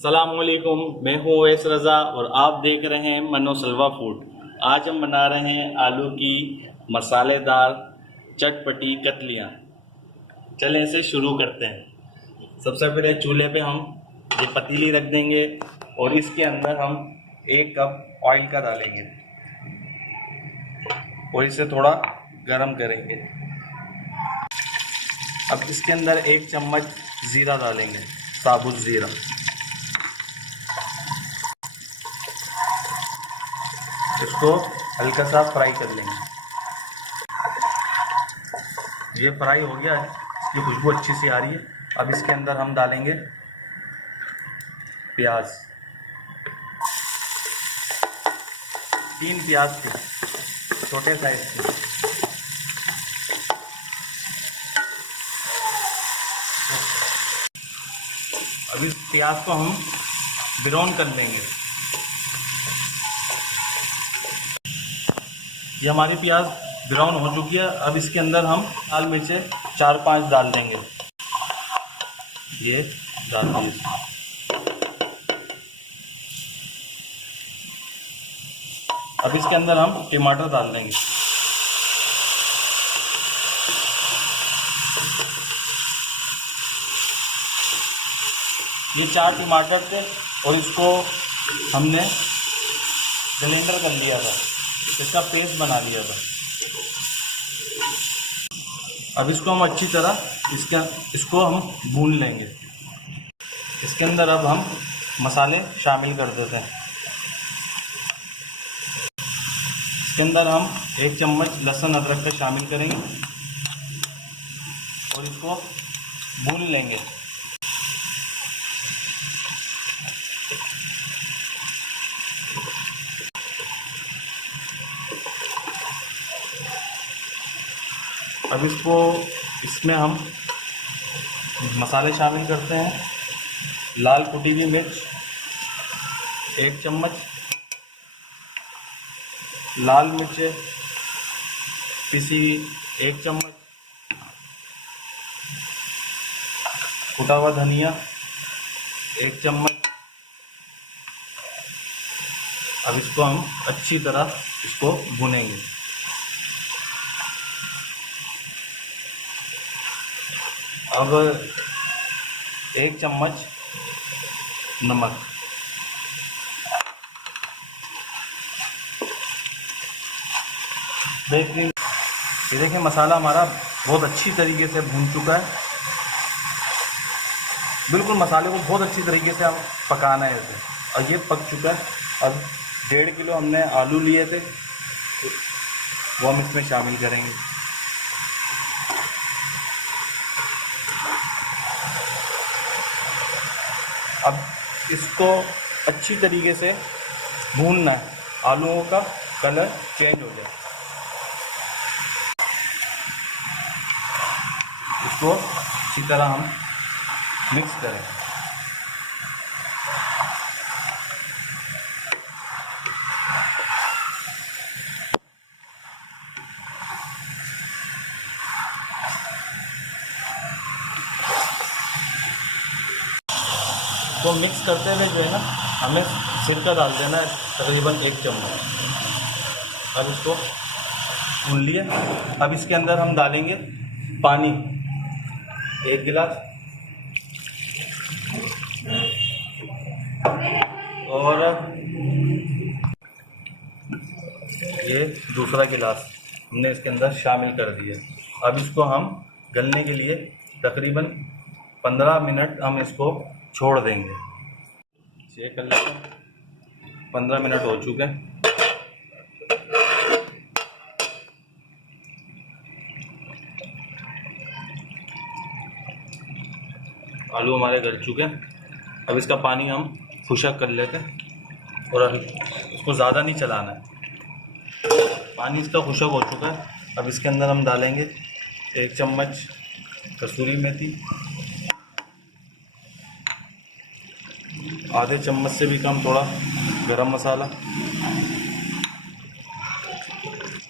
अस्सलामुअलैकुम, मैं हूँ ओवैस रज़ा और आप देख रहे हैं मनोसलवा फूड। आज हम बना रहे हैं आलू की मसालेदार चटपटी कतलियाँ। चलें इसे शुरू करते हैं। सबसे पहले चूल्हे पे हम ये पतीली रख देंगे और इसके अंदर हम 1 कप ऑयल का डालेंगे और इसे थोड़ा गरम करेंगे। अब इसके अंदर 1 चम्मच ज़ीरा डालेंगे, साबुत ज़ीरा। इसको हल्का सा फ्राई कर लेंगे। ये फ्राई हो गया है, ये खुशबू अच्छी सी आ रही है। अब इसके अंदर हम डालेंगे प्याज, 3 प्याज के छोटे साइज के। अब इस प्याज को हम ब्राउन कर लेंगे। ये हमारी प्याज ब्राउन हो चुकी है। अब इसके अंदर हम लाल मिर्चें 4-5 डाल देंगे। ये डाल देंगे। अब इसके अंदर हम टमाटर डाल देंगे। ये 4 टमाटर थे और इसको हमने ब्लेंडर कर लिया था, इसका पेस्ट बना लिया था। अब इसको हम अच्छी तरह इसको हम भून लेंगे। इसके अंदर अब हम मसाले शामिल कर देते हैं। इसके अंदर हम 1 चम्मच लहसुन अदरक का शामिल करेंगे और इसको भून लेंगे। अब इसमें हम मसाले शामिल करते हैं। लाल कुटी हुई मिर्च 1 चम्मच, लाल मिर्च पिसी हुई 1 चम्मच, कुटा हुआ धनिया 1 चम्मच। अब इसको हम अच्छी तरह इसको भुनेंगे। अब 1 चम्मच नमक, बेहतरीन। ये देखिए मसाला हमारा बहुत अच्छी तरीके से भून चुका है। बिल्कुल मसाले को बहुत अच्छी तरीके से हम पकाना है इसे, और ये पक चुका है। अब 1.5 किलो हमने आलू लिए थे, वो हम इसमें शामिल करेंगे। अब इसको अच्छी तरीके से भूनना है, आलूओं का कलर चेंज हो जाए। इसको अच्छी तरह हम मिक्स करें। तो मिक्स करते हुए जो है ना, हमें सिरका डाल देना है तकरीबन 1 चम्मच। अब इसको भून लिए। अब इसके अंदर हम डालेंगे पानी 1 गिलास और ये दूसरा गिलास हमने इसके अंदर शामिल कर दिया। अब इसको हम गलने के लिए तकरीबन 15 मिनट हम इसको छोड़ देंगे। चेक कर लेते हैं, 15 मिनट हो चुके हैं। आलू हमारे गल चुके हैं। अब इसका पानी हम खुशक कर लेते हैं और इसको ज़्यादा नहीं चलाना है। पानी इसका खुशक हो चुका है। अब इसके अंदर हम डालेंगे 1 चम्मच कसूरी मेथी, आधे चम्मच से भी कम थोड़ा गरम मसाला,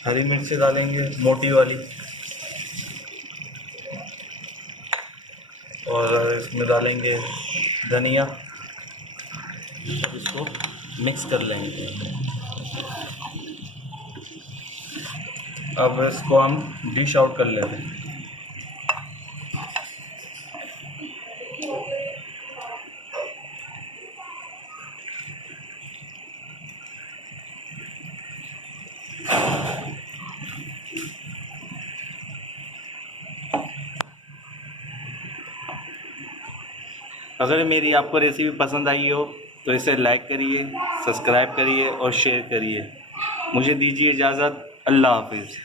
हरी मिर्ची डालेंगे मोटी वाली, और इसमें डालेंगे धनिया, अब इसको मिक्स कर लेंगे। अब इसको हम डिश आउट कर लेते हैं। अगर मेरी आपको रेसिपी पसंद आई हो तो इसे लाइक करिए, सब्सक्राइब करिए और शेयर करिए। मुझे दीजिए इजाज़त। अल्लाह हाफिज़।